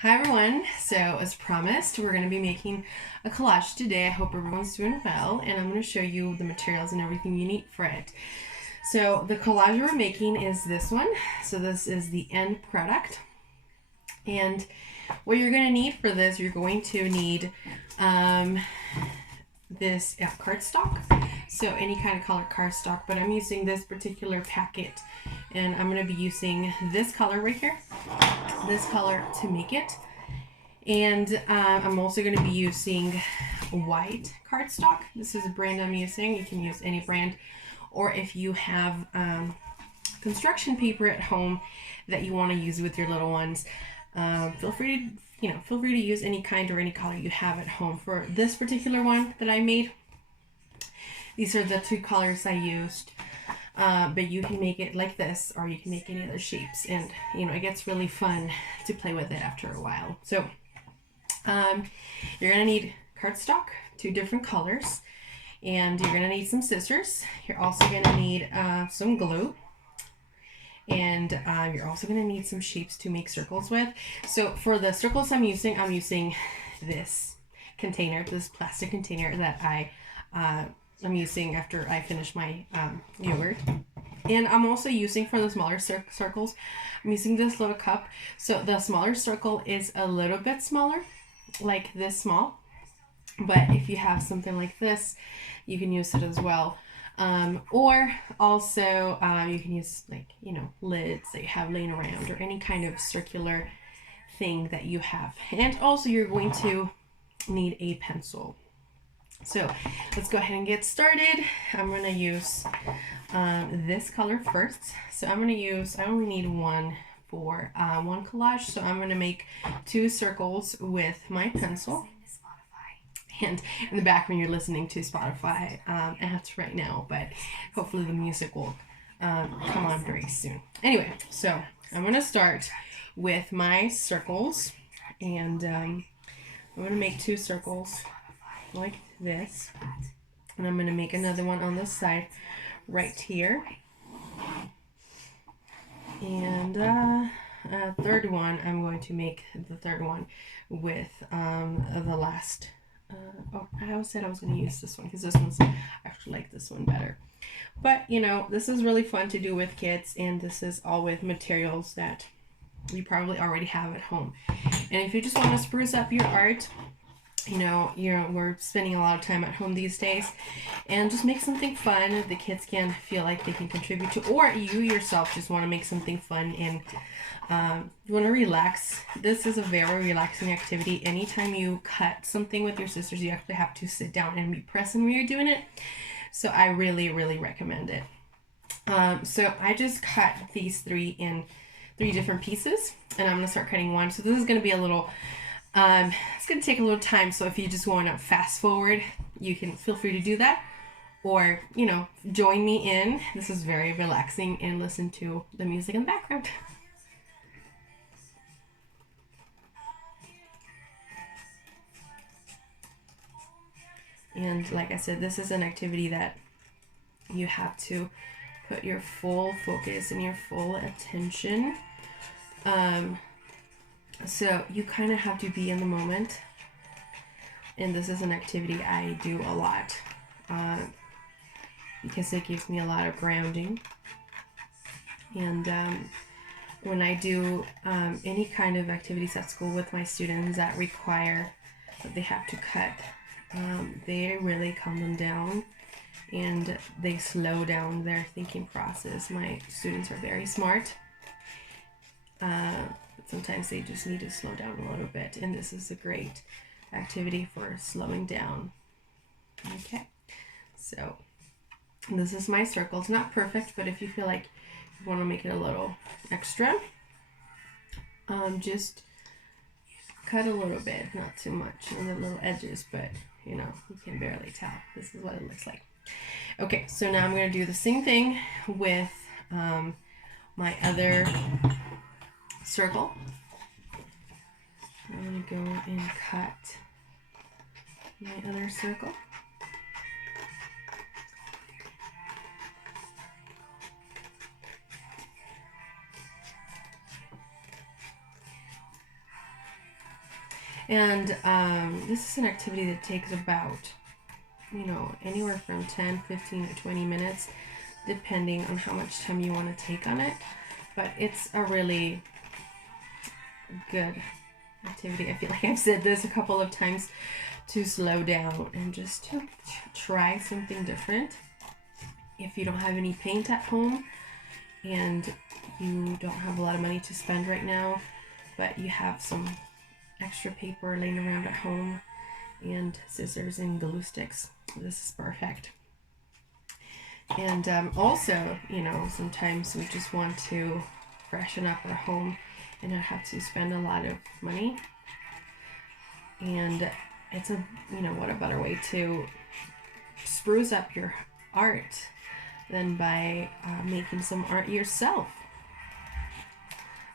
Hi everyone, so as promised we're going to be making a collage today. I hope everyone's doing well, and I'm going to show you the materials and everything you need for it. So the collage we're making is this one. So this is the end product, and what you're going to need for this, you're going to need this cardstock. So any kind of color cardstock, but I'm using this particular packet, and I'm going to be using this color right here, this color to make it. And I'm also going to be using white cardstock. This is a brand I'm using. You can use any brand, or if you have construction paper at home that you want to use with your little ones, feel free to use any kind or any color you have at home. For this particular one that I made, these are the two colors I used. But you can make it like this, or you can make any other shapes, and it gets really fun to play with it after a while. So you're gonna need cardstock, two different colors, and you're gonna need some scissors. You're also gonna need some glue, and you're also gonna need some shapes to make circles with. So for the circles I'm using this container, this plastic container that I'm using after I finish my yogurt. And I'm also using, for the smaller circles, I'm using this little cup. So the smaller circle is a little bit smaller, like this small. But if you have something like this, you can use it as well. Or also you can use lids that you have laying around, or any kind of circular thing that you have. And also you're going to need a pencil. So let's go ahead and get started. I'm going to use this color first. So I'm going to use, I only need one for one collage. So I'm going to make two circles with my pencil. And in the background you're listening to Spotify ads right now, but hopefully the music will come on very soon. Anyway, so I'm going to start with my circles, and I'm going to make two circles like this, and I'm going to make another one on this side right here, and a third one. I'm going to make the third one with the last I always said I was going to use this one because this one's, I actually like this one better. But this is really fun to do with kids, and this is all with materials that you probably already have at home. And if you just want to spruce up your art, we're spending a lot of time at home these days, and just make something fun the kids can feel like they can contribute to, or you yourself just want to make something fun and you want to relax. This is a very relaxing activity. Anytime you cut something with your sisters, you actually have to sit down and be present when you're doing it. So I really, really recommend it. So I just cut these three in 3 different pieces, and I'm going to start cutting one. So this is going to be a little it's going to take a little time, so if you just want to fast forward, you can feel free to do that, or join me in. This is very relaxing, and listen to the music in the background. And like I said, this is an activity that you have to put your full focus and your full attention. So you kind of have to be in the moment, and this is an activity I do a lot because it gives me a lot of grounding. And when I do any kind of activities at school with my students that require that they have to cut, they really calm them down, and they slow down their thinking process. My students are very smart. But sometimes they just need to slow down a little bit, and this is a great activity for slowing down. Okay, so this is my circle. It's not perfect, but if you feel like you want to make it a little extra, just cut a little bit, not too much on the little edges, but you can barely tell. This is what it looks like. Okay, so now I'm going to do the same thing with my other circle. I'm going to go and cut my other circle. And this is an activity that takes about, anywhere from 10, 15 to 20 minutes, depending on how much time you want to take on it. But it's a really good activity. I feel like I've said this a couple of times, to slow down and just to try something different. If you don't have any paint at home and you don't have a lot of money to spend right now, but you have some extra paper laying around at home and scissors and glue sticks, this is perfect. And also, sometimes we just want to freshen up our home and not have to spend a lot of money. And it's what a better way to spruce up your art than by making some art yourself.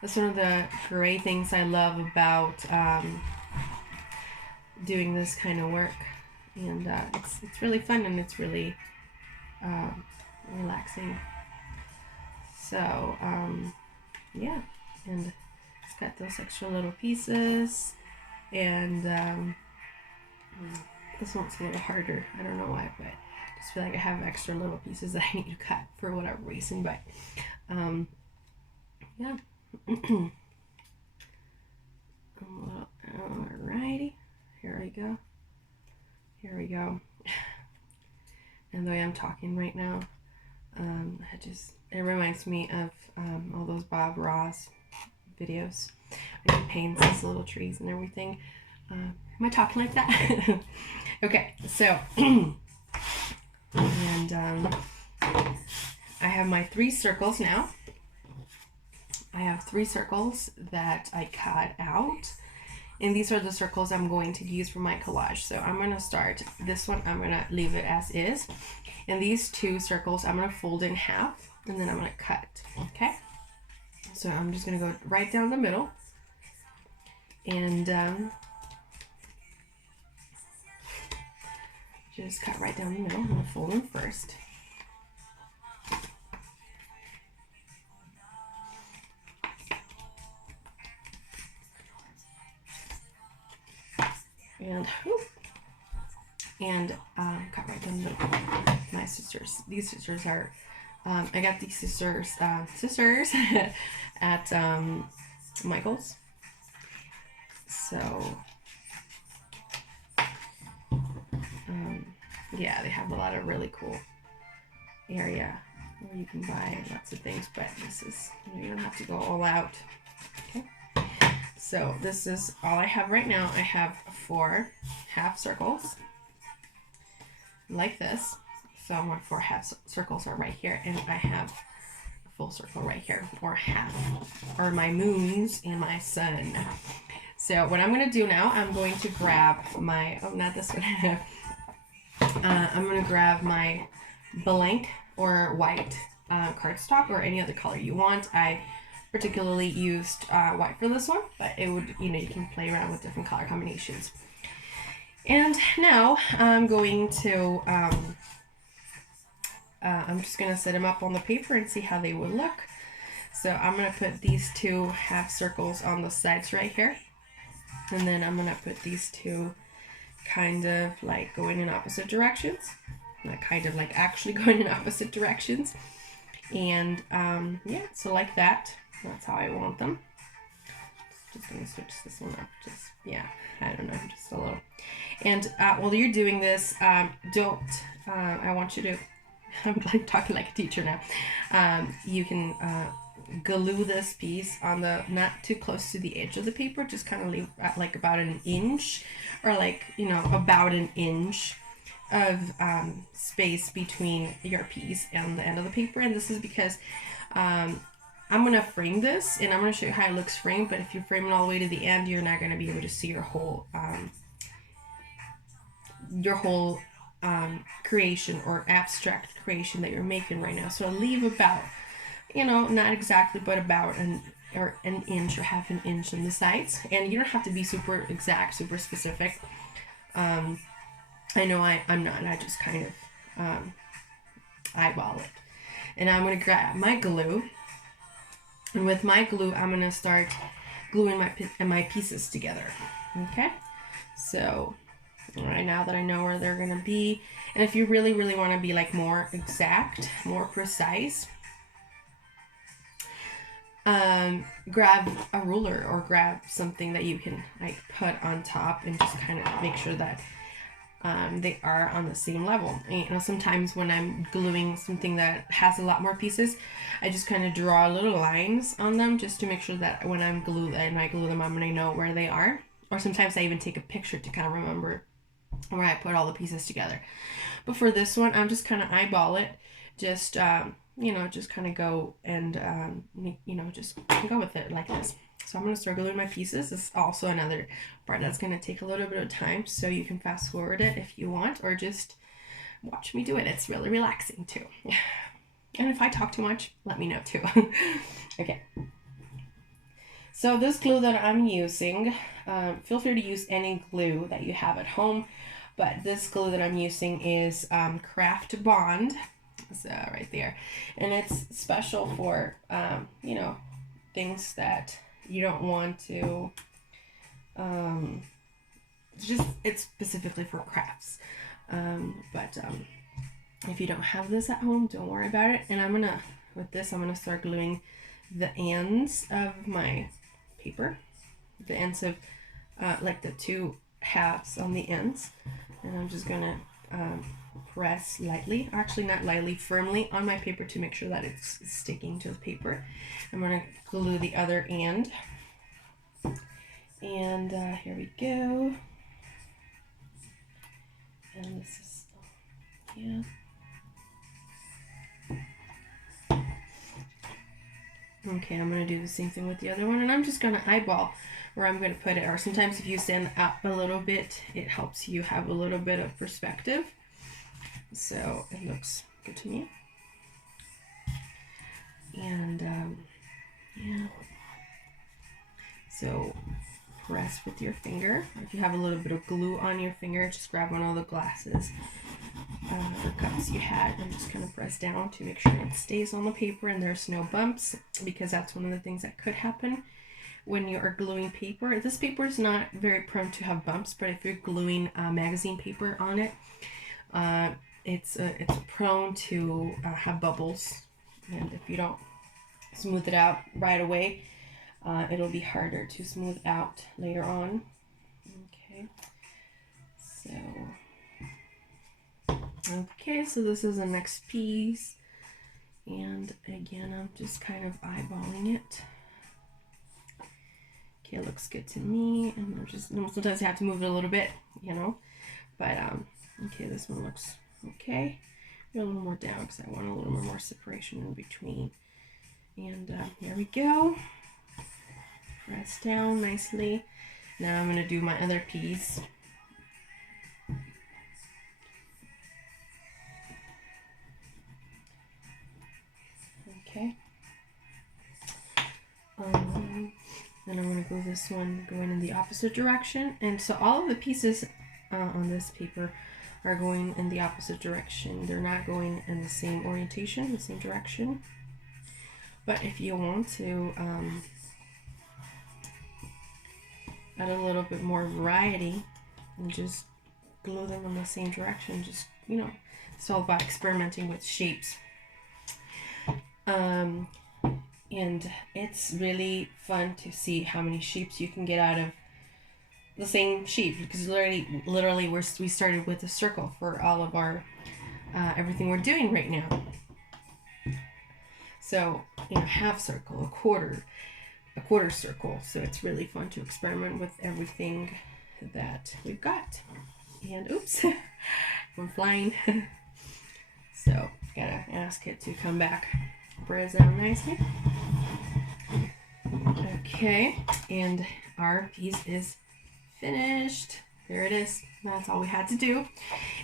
That's one of the great things I love about doing this kind of work. And it's really fun, and it's really relaxing. So yeah, and it's got those extra little pieces, and this one's a little harder. I don't know why, but I just feel like I have extra little pieces that I need to cut for whatever reason. But yeah. Alrighty, here we go. And the way I'm talking right now, it reminds me of all those Bob Ross videos when he paints these little trees and everything. Am I talking like that? Okay, so and I have my 3 circles now. I have 3 circles that I cut out, and these are the circles I'm going to use for my collage. So I'm going to start this one. I'm going to leave it as is, and these 2 circles I'm going to fold in half, and then I'm going to cut. Okay, so I'm just going to go right down the middle, and just cut right down the middle. I'm going to fold them first. And cut right down the middle. My scissors. These scissors are, I got these scissors at Michael's. So, yeah, they have a lot of really cool area where you can buy lots of things, but this is, you don't have to go all out. Okay. So this is all I have right now. I have 4 half circles like this. So my 4 half circles are right here, and I have a full circle right here, or half, or my moons and my sun. So what I'm going to do now, I'm going to grab my, not this one. I'm going to grab my blank or white cardstock, or any other color you want. I particularly used white for this one, but it would, you can play around with different color combinations. And now I'm going to, I'm just going to set them up on the paper and see how they would look. So I'm going to put these 2 half circles on the sides right here. And then I'm going to put these 2 kind of like going in opposite directions. Not kind of, like actually going in opposite directions. And yeah, so like that. That's how I want them. Just going to switch this one up. Just, yeah, I don't know, just a little. And while you're doing this, I want you to, I'm like talking like a teacher now. You can glue this piece on the, not too close to the edge of the paper, just kind of leave at like about an inch, or like, about an inch of space between your piece and the end of the paper. And this is because I'm going to frame this, and I'm going to show you how it looks framed, but if you frame it all the way to the end, you're not going to be able to see your whole creation or abstract creation that you're making right now. So leave about, not exactly, but about an inch or half an inch on the sides. And you don't have to be super exact, super specific. I know I'm not, I just kind of eyeball it. And I'm going to grab my glue. And with my glue, I'm going to start gluing my pieces together. Okay? So, all right, now that I know where they're gonna be, and if you really, really want to be like more exact, more precise, grab a ruler or grab something that you can like put on top and just kind of make sure that they are on the same level. And, you know, sometimes when I'm gluing something that has a lot more pieces, I just kind of draw little lines on them just to make sure that when I glue them, I'm gonna know where they are. Or sometimes I even take a picture to kind of remember where I put all the pieces together. But for this one, I'm just kind of eyeball it. Just, you know, just kind of go and, you know, just go with it like this. So I'm going to start gluing my pieces. This is also another part that's going to take a little bit of time. So you can fast forward it if you want, or just watch me do it. It's really relaxing too. And if I talk too much, let me know too. Okay. So this glue that I'm using, feel free to use any glue that you have at home. But this glue that I'm using is Craft Bond. So right there. And it's special for, you know, things that you don't want to, it's specifically for crafts. But if you don't have this at home, don't worry about it. And with this, I'm gonna start gluing the ends of my paper, the ends of, like the two halves on the ends. And I'm just gonna press lightly, actually not lightly, firmly on my paper to make sure that it's sticking to the paper. I'm gonna glue the other end. And here we go. And this is, yeah. Okay, I'm gonna do the same thing with the other one, and I'm just gonna eyeball where I'm gonna put it. Or sometimes if you stand up a little bit, it helps you have a little bit of perspective. So it looks good to me. And yeah. So press with your finger. If you have a little bit of glue on your finger, just grab one of the glasses or cups you had and just kind of press down to make sure it stays on the paper and there's no bumps, because that's one of the things that could happen when you are gluing paper. This paper is not very prone to have bumps, but if you're gluing magazine paper on it, it's prone to have bubbles, and if you don't smooth it out right away, it'll be harder to smooth out later on. Okay, so this is the next piece, and again I'm just kind of eyeballing it. Okay, it looks good to me, and I'm just, sometimes you have to move it a little bit, you know, but okay, this one looks okay. Go a little more down because I want a little more separation in between. And here we go. Press down nicely. Now I'm going to do my other piece. Okay. And I'm going to go this one going in the opposite direction. And so all of the pieces on this paper are going in the opposite direction. They're not going in the same orientation, the same direction. But if you want to add a little bit more variety and just glue them in the same direction, just, you know, it's all about experimenting with shapes. And it's really fun to see how many shapes you can get out of the same shape, because literally we started with a circle for all of our everything we're doing right now. So, you know, half circle, a quarter circle. So it's really fun to experiment with everything that we've got. And oops, I'm flying. So gotta ask it to come back, press down nicely. Okay, and our piece is finished. There it is. That's all we had to do.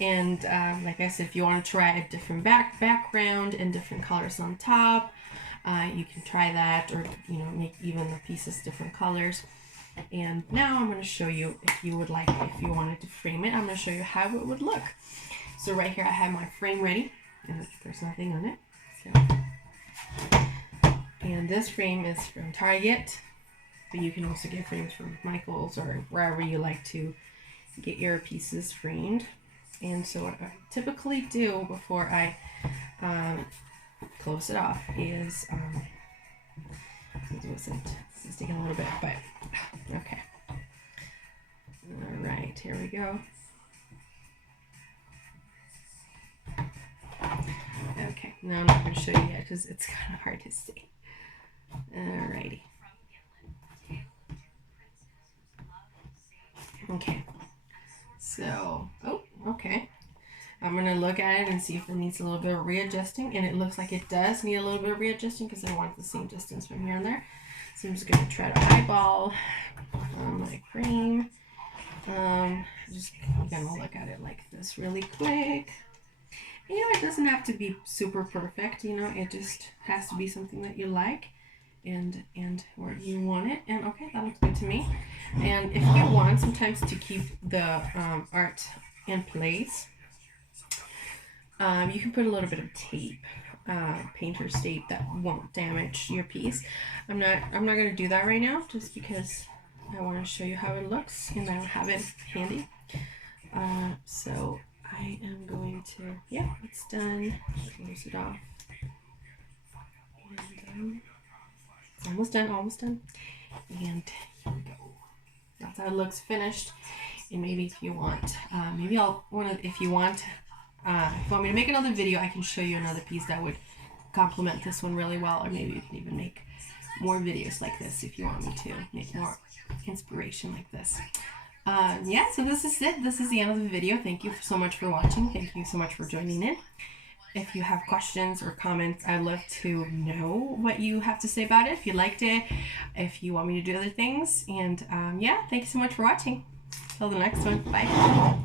And like I said, if you want to try a different background and different colors on top, you can try that, or, you know, make even the pieces different colors. And now I'm going to show you, if you wanted to frame it, I'm going to show you how it would look. So right here I have my frame ready, and there's nothing on it. So, and this frame is from Target, but you can also get frames from Michael's or wherever you like to get your pieces framed. And so what I typically do before I close it off is, this is taking a little bit, but okay. All right, here we go. Okay, now I'm not going to show you yet because it's kind of hard to see. Alrighty. Okay. So, oh, okay. I'm going to look at it and see if it needs a little bit of readjusting, and it looks like it does need a little bit of readjusting because I want the same distance from here and there. So I'm just going to try to eyeball my frame. Just going to look at it like this really quick. You know, it doesn't have to be super perfect, you know, it just has to be something that you like and where you want it. And okay, that looks good to me. And if you want sometimes to keep the art in place, you can put a little bit of tape, painter's tape, that won't damage your piece. I'm not going to do that right now just because I want to show you how it looks and I don't have it handy. So I am going to, yeah, it's done. Close it off. And it's almost done. And here we go. That's how it looks finished. And maybe if you want, if you want me to make another video, I can show you another piece that would complement this one really well. Or maybe you can even make more videos like this if you want me to make more inspiration like this. Yeah, so this is it. This is the end of the video. Thank you so much for watching. Thank you so much for joining in. If you have questions or comments, I'd love to know what you have to say about it. If you liked it, if you want me to do other things. And yeah, thank you so much for watching. Till the next one. Bye.